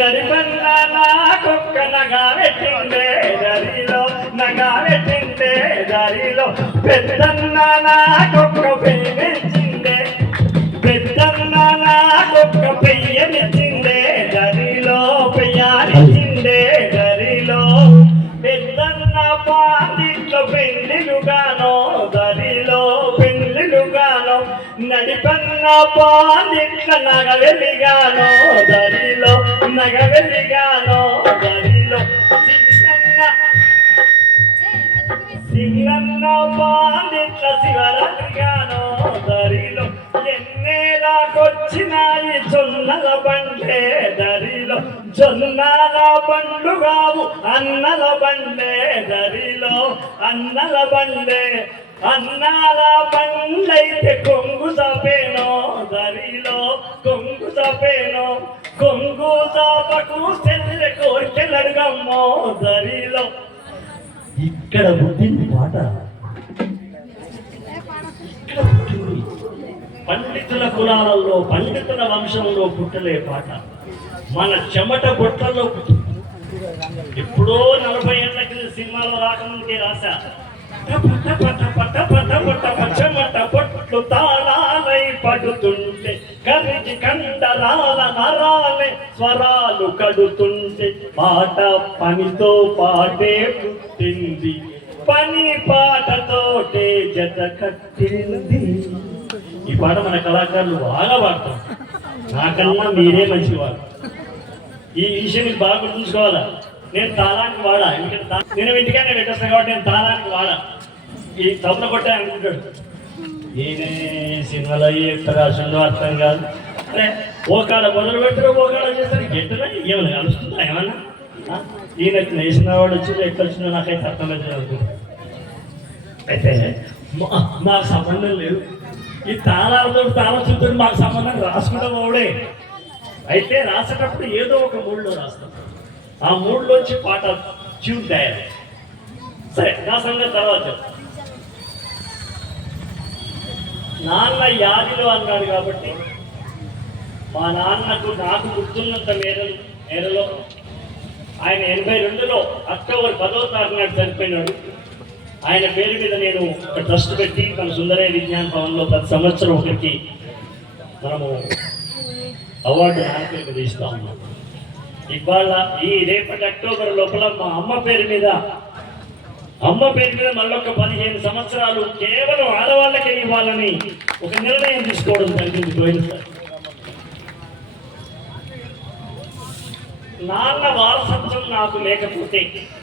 నడిపన్న నాకొక్క నగా పెట్టిండే దరిలో, నగా పెట్టిండే దరిలో. పెద్దన్న నాకొక్క పెయ్యనిచ్చిండే, పెద్దన్న నాకొక్క పెయ్యనిచ్చిండే దరిలో, పెయ్యానిచ్చిండే దరిలో. పెద్దన్న పాదిట్లో పెళ్లిలుగానో దరిలో, పెళ్లిలుగానో. నడిపన్న పాదిట్ల నగవెలిగానో దరిలో, నగవెలిగానో దరిలో. సింగన్న పాదిట్ల శివరాత్రిగానో దరిలో. ఎన్నేలాకొచ్చినాయి జొన్నల బండే దరిలో, జొన్నల బండ్లు కావు అన్నల బండే దరిలో, అన్నల బండే. అన్నాల బండ్లైతే కొంగు చాపేనో దరిలో, కొంగు చాపేనో. కొంగు చాపకు చెల్లె కోరికెలడుగమ్మో దరిలో. ఇక్కడ పుట్టింది పాట, ఇక్కడ పుట్టింది. పండితుల కులాలలో పండితుల వంశంలో పుట్టలే పాట, మన చెమట బొట్టల్లో పుట్టింది. ఎప్పుడో 40 ఏళ్ల కింద సినిమాలో రాకముందుకే రాశా. చెమట పొట్లు తాళాలై పడుతుంటే, కరిగి కండరాల నరాలే స్వరాలు కడుతుంటే. పాట పనితో పాటే పుట్టింది, పని పాటతోటే జత కట్టింది. ఈ పాట మన కళాకారులు బాగా పాడతాం, నాకన్నా మీరే మంచివారు. ఈ విషయం మీకు బాగా గుర్తుంచుకోవాలా. నేను తాళానికి వాడా, ఎందుకంటే నేను ఇంటికైనా పెట్టేస్తాను కాబట్టి నేను తాళానికి వాడా. ఈ తప్పున కొట్టే అనుకుంటాడు, ఈయనే సినిమాలో ఎక్కడ రాసిందో అర్థం కాదు. అరే ఓకాడ మొదలు పెట్టారు, ఓకాడ చేస్తారు, గెట్టుగా ఏమైనా కలుస్తుందా ఏమన్నా? ఈయనకి నేసిన వాడు వచ్చిందో ఎక్కడ వచ్చిందో నాకైతే అర్థమవుతుంది అనుకుంటా. అయితే మాకు సంబంధం లేదు, ఈ తాళాలతో తాళచులతో మాకు సంబంధం రాసుకుంటాం వాడే. అయితే రాసేటప్పుడు ఏదో ఒక మూడ్లో రాస్తాం, ఆ మూడ్లోంచి పాట ట్యూన్ తయారు. సరే నా సంగతి తర్వాత. నాన్న యాదిలో అన్నాడు కాబట్టి మా నాన్నకు నాకు గుర్తున్నంత మేరలో ఆయన 82లో అక్టోబర్ 10వ తారీఖు నాడు చనిపోయినాడు. ఆయన పేరు మీద నేను ఒక ట్రస్ట్ పెట్టి మన సుందరయ్య విజ్ఞాన భవన్లో ప్రతి సంవత్సరం ఒకరికి మనము అవార్డు నాన్న పేరు మీద ఇస్తా ఉన్నాం. ఇవాళ ఈ రేపటి అక్టోబర్ లోపల మా అమ్మ పేరు మీద మళ్ళొక 15 సంవత్సరాలు కేవలం ఆడవాళ్ళకే ఇవ్వాలని ఒక నిర్ణయం తీసుకోవడం జరిగింది. పోయినసారి నాన్న వారసత్వం నాకు లేకపోతే